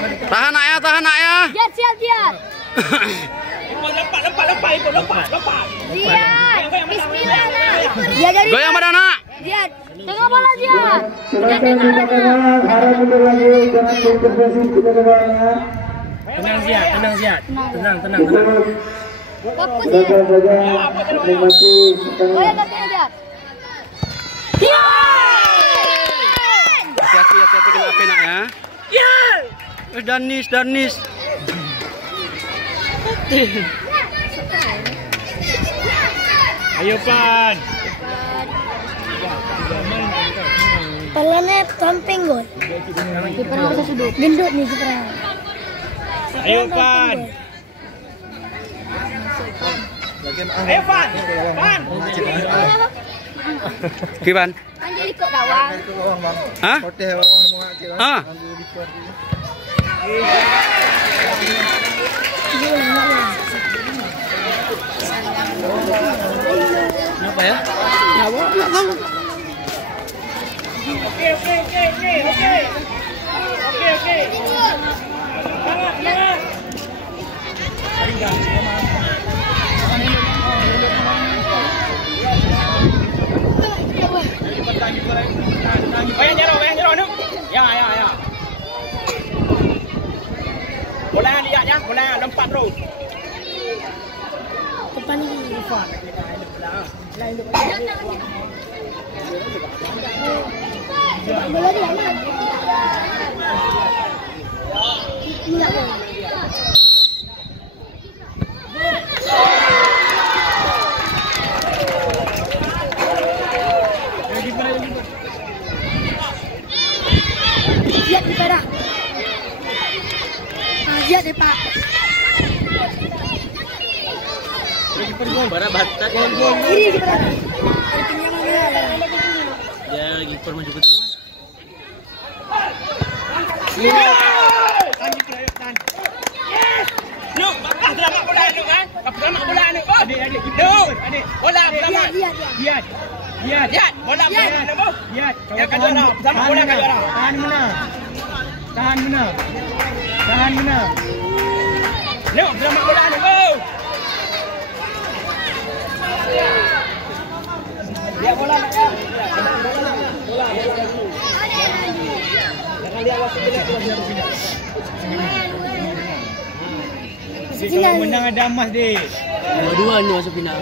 Tahan nak ya, tahan nak ya. Giat, siap, giat. Lompat. Giat. Bismillah nak. Giat dari. Goyang badan nak. Giat. Tengok bola giat. Tenang Ziad. Tenang. Fokus dia. Goyang kakinya giat. Hati-hati kena api nak ya. Danis. Ayo Pan. Palanya samping gol. Kiper harus sudut. Gendut nih kiper. Ayo Pan. Ayo Pan. Kiban. Anjir ikut gawang. Hah? Ah. Kenapa ya? Nggak tahu. Oke. Bayang jero nu. Ya. Bola lihat ya, bola lompat terus. Depan ini. Bola di mana? Lihat di perak. Lihat di pak. Bara batak gol. Kiri di perak. Ya kiper maju betul. Nu, bapak selamat bola nu kan? Bapak selamat bola nu. Adik. Bola selamat. Lihat. Bola nu. Lihat. Ya kan juara. Selamat bola kan juara. Tahan benar. Nu, selamat bola nu. Lihat bola. Jangan lihat wasit dia pindah. Si menang ada emas deh. Dua-dua ni masuk final.